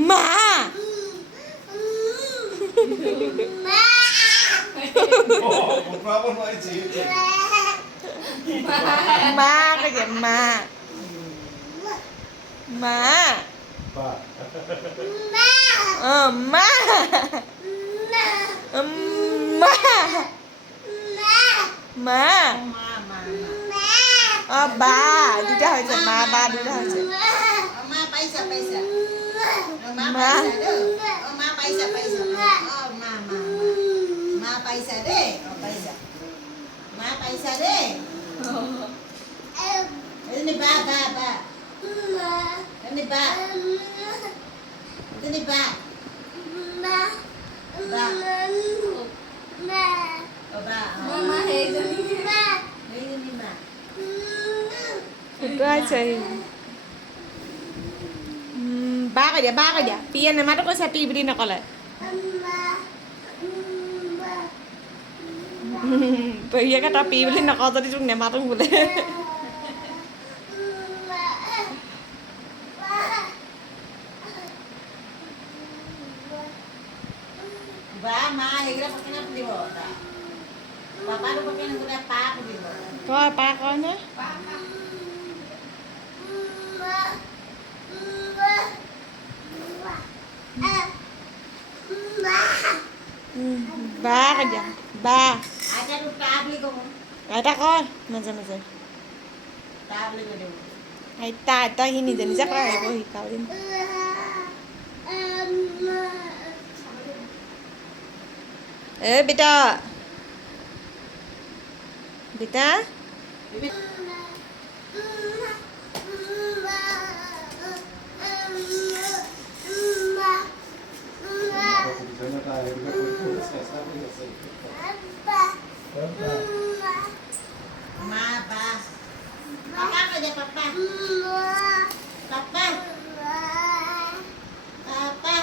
মা মা cái gì mà má má má má ba দুটা হয়েছে মা বা দুটা হয়েছে মা পয়সা পয়সা মা মা মা পয়সা পয়সা মা মা মা পয়সা দে পয়সা মা পয়সা দে ini ba ba ba ini ba ini ba ba ba ba Mama hai jadi. ini ba দুটো আছে বা কৈ দিয়া বা কৈ দিয়া পিয়ে নেমাটো কৈছে পি বুলি নকলে পেহীয়েকে তই পি বুলি নকওঁ যদি তোক নেমাতো বোলে ba ma hegira pakai apa di bawah papa tuh pakai yang udah pak di bawah ก็ป้าก็นะ ba cái gì ba aja tuh tabli kamu ai ta coi মাজে মাজে tabli ke dia ai ta hi নিজে নিজে কৰা আহিব শিকাও দিম এ বেটা বেটা ma ba papa apa dia papa papa papa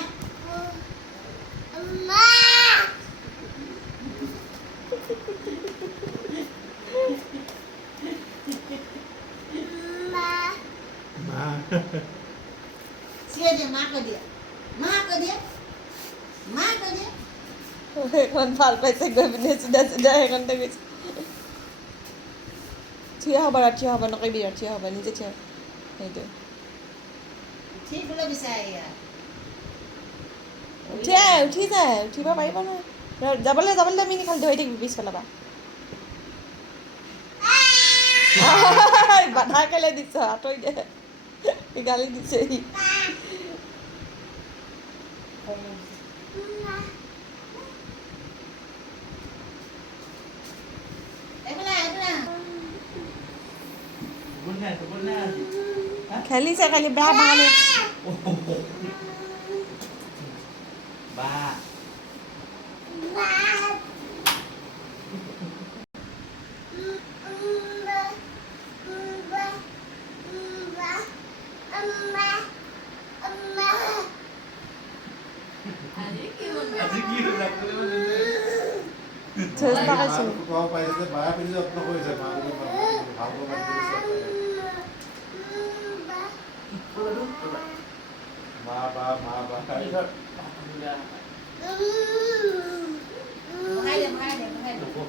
Sia dia ma ke dia ma ke dia ma ke dia এখন ভাল পাইছে গৈ পিনে চিধা চিধা এখন গৈছে থিয় হ'ব নকৰিবি আৰু থিয় হ'ব নিজে থিয় সেইটো ঠিক belum bisa ya উঠি যায় উঠিব পাৰিব নহয় যাবলৈ আমি খালি ধৰি থাকিবি পিছফালৰ পৰা বাধা কেলে দিছ আঁতৰি দে গালি দিছে সি খেলিছে খালি বেয়া বাহানে ba আজি কি হ'ল চেষ্টা কৰিছোঁ menghadap menghadap menghadap Buku,